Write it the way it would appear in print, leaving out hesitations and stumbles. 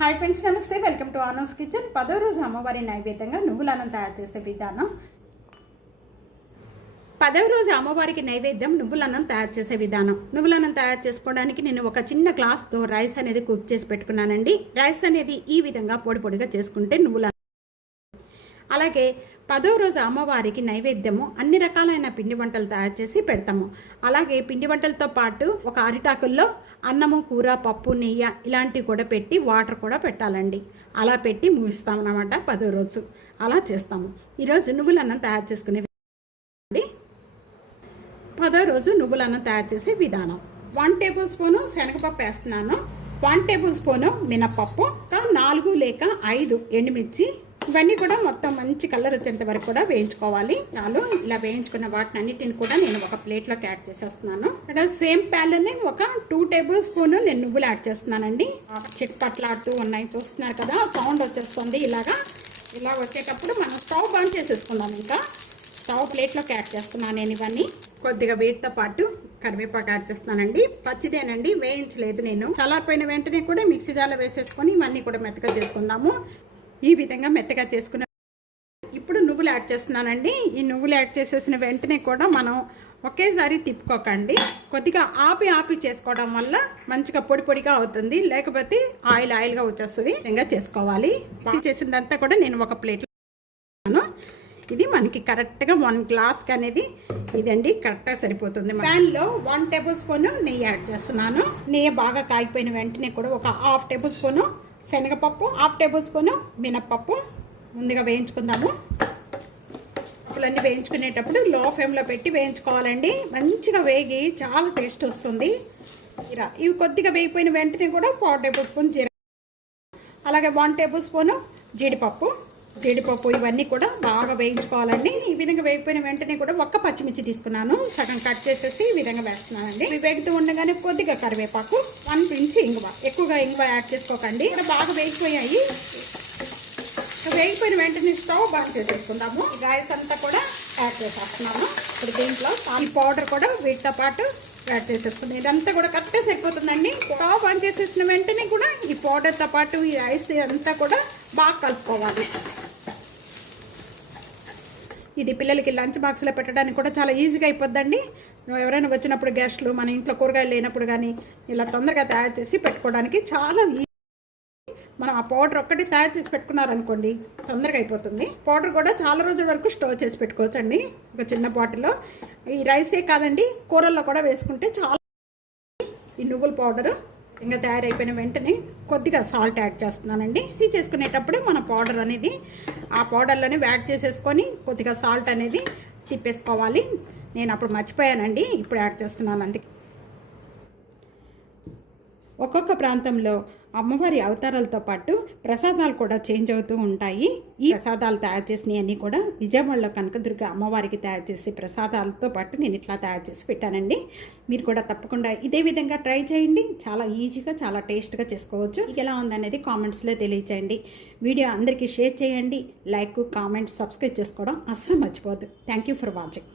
Hi friends, నమస్తే. Welcome to honours kitchen. 10వ రోజు అమ్మవారి నైవేద్యంగా నువ్వులను తయారు చేసే విధానం. 10వ రోజు అమ్మవారికి నైవేద్యం నువ్వులన్నం తయారు చేసే విధానం. నువ్వులన్నం తయారు చేసుకోవడానికి నేను ఒక చిన్న గ్లాస్తో రైస్ అనేది కుక్ చేసి పెట్టుకున్నానండి. రైస్ అనేది ఈ విధంగా పొడి పొడిగా చేసుకుంటే నువ్వులన్నం. అలాగే 10వ రోజు అమ్మవారికి నైవేద్యము అన్ని రకాలైన పిండి వంటలు తయారు చేసి పెడతాము. అలాగే పిండి వంటలతో పాటు ఒక అరిటాకుల్లో అన్నము, కూర, పప్పు, నెయ్యి ఇలాంటివి కూడా పెట్టి వాటర్ కూడా పెట్టాలండి. అలా పెట్టి ముగిస్తాం అన్నమాట 10వ రోజు. అలా చేస్తాము. ఈరోజు నువ్వులన్నం తయారు చేసుకునే 10వ రోజు నువ్వులన్నం తయారు చేసే విధానం. 1 టేబుల్ స్పూను శనగపప్పు వేస్తున్నాను. 1 టేబుల్ స్పూను మినపప్పు, 4 లేక 5 ఎండుమిర్చి. ఇవన్నీ కూడా మొత్తం మంచి కలర్ వచ్చేంత వరకు కూడా వేయించుకోవాలి. చాలు. ఇలా వేయించుకున్న వాటిని అన్నిటిని కూడా నేను ఒక ప్లేట్లోకి యాడ్ చేసేస్తున్నాను. ఇక్కడ సేమ్ ప్యాన్లోనే ఒక 2 టేబుల్ స్పూన్ నేను నువ్వులు యాడ్ చేస్తున్నానండి. చిట్పట్లాడుతూ ఉన్నాయి, చూస్తున్నారు కదా, సౌండ్ వచ్చేస్తుంది. ఇలా వచ్చేటప్పుడు మనం స్టవ్ ఆన్ చేసేసుకున్నాం. ఇంకా స్టవ్ ప్లేట్లోకి యాడ్ చేస్తున్నాను నేను ఇవన్నీ. కొద్దిగా వీటితో పాటు కరివేపాకు యాడ్ చేస్తున్నానండి. పచ్చిదేనండి, వేయించలేదు నేను. చల్లారిపోయిన వెంటనే కూడా మిక్సీ జార్లో వేసేసుకొని ఇవన్నీ కూడా మెత్తగా చేసుకుందాము. ఈ విధంగా మెత్తగా చేసుకున్న ఇప్పుడు నువ్వులు యాడ్ చేస్తున్నానండి. ఈ నువ్వులు యాడ్ చేసేసిన వెంటనే కూడా మనం ఒకేసారి తిప్పుకోకండి. కొద్దిగా ఆపి చేసుకోవడం వల్ల మంచిగా పొడి పొడిగా అవుతుంది. లేకపోతే ఆయిల్గా వచ్చేస్తుంది. విధంగా చేసుకోవాలి. చేసిందంతా కూడా నేను ఒక ప్లేట్లో. ఇది మనకి కరెక్ట్గా 1 గ్లాస్కి అనేది ఇదండి, కరెక్ట్గా సరిపోతుంది. ప్యాన్లో 1 టేబుల్ స్పూన్ నెయ్యి యాడ్ చేస్తున్నాను. నెయ్యి బాగా కాగిపోయిన వెంటనే కూడా ఒక 1/2 టేబుల్ స్పూను శనగపప్పు, 1/2 టేబుల్ స్పూను మినప్పప్పు ముందుగా వేయించుకుందాము. పప్పులన్నీ వేయించుకునేటప్పుడు లో ఫ్లేమ్లో పెట్టి వేయించుకోవాలండి. మంచిగా వేగి చాలా టేస్ట్ వస్తుంది. ఇవి కొద్దిగా వేగిపోయిన వెంటనే కూడా 1/4 టేబుల్ స్పూన్ జీరా, అలాగే 1 టేబుల్ స్పూను జీడిపప్పు ఇవన్నీ కూడా బాగా వేయించుకోవాలండి. ఈ విధంగా వేగిపోయిన వెంటనే కూడా ఒక్క పచ్చిమిర్చి తీసుకున్నాను, సగం కట్ చేసేసి ఈ విధంగా వేస్తున్నానండి. ఇవి వేగుతూ ఉండగానే కొద్దిగా కరివేపాకు, 1 పించ్ ఇంగువ. ఎక్కువగా ఇంగువ యాడ్ చేసుకోకండి. ఇక్కడ బాగా వేగిపోయాయి. వేగిపోయిన వెంటనే స్టవ్ బంద్ చేసేసుకుందాము. ఈ రైస్ అంతా కూడా యాడ్ చేసేస్తున్నాము. ఇప్పుడు దీంట్లో ఈ పౌడర్ కూడా వీటితో పాటు యాడ్ చేసేసుకుందాం. ఇదంతా కూడా కరెక్ట్గా సరిపోతుందండి. స్టవ్ బంద్ చేసేసిన వెంటనే కూడా ఈ పౌడర్తో పాటు ఈ రైస్ అంతా కూడా బాగా కలుపుకోవాలి. ఇది పిల్లలకి లంచ్ బాక్స్లో పెట్టడానికి కూడా చాలా ఈజీగా అయిపోద్దండి. ఎవరైనా వచ్చినప్పుడు గెస్ట్లు, మన ఇంట్లో కూరగాయలు లేనప్పుడు కానీ ఇలా తొందరగా తయారు చేసి పెట్టుకోవడానికి చాలా ఈజీ. మనం ఆ పౌడర్ ఒక్కటి తయారు చేసి పెట్టుకున్నారనుకోండి, తొందరగా అయిపోతుంది. పౌడర్ కూడా చాలా రోజుల వరకు స్టోర్ చేసి పెట్టుకోవచ్చండి ఒక చిన్న బాటిల్లో. ఈ రైసే కాదండి, కూరల్లో కూడా వేసుకుంటే చాలా. ఈ నువ్వుల పౌడరు ఇంకా తయారైపోయిన వెంటనే కొద్దిగా సాల్ట్ యాడ్ చేస్తున్నానండి. చేసుకునేటప్పుడు మన పౌడర్ అనేది ఆ పౌడర్లోనే యాడ్ చేసేసుకొని కొద్దిగా సాల్ట్ అనేది తిప్పేసుకోవాలి. నేను అప్పుడు మర్చిపోయానండి, ఇప్పుడు యాడ్ చేస్తున్నానండి. ఒక్కొక్క ప్రాంతంలో అమ్మవారి అవతారాలతో పాటు ప్రసాదాలు కూడా చేంజ్ అవుతూ ఉంటాయి. ఈ ప్రసాదాలు తయారు చేసినవి అన్నీ కూడా విజయవాడలో కనకదుర్గ అమ్మవారికి తయారు చేసే ప్రసాదాలతో పాటు నేను ఇట్లా తయారు చేసి పెట్టానండి. మీరు కూడా తప్పకుండా ఇదే విధంగా ట్రై చేయండి. చాలా ఈజీగా, చాలా టేస్ట్గా చేసుకోవచ్చు. ఎలా ఉందనేది కామెంట్స్లో తెలియచేయండి. వీడియో అందరికీ షేర్ చేయండి. లైక్, కామెంట్, సబ్స్క్రైబ్ చేసుకోవడం అస్సలు మర్చిపోవద్దు. Thank you for watching.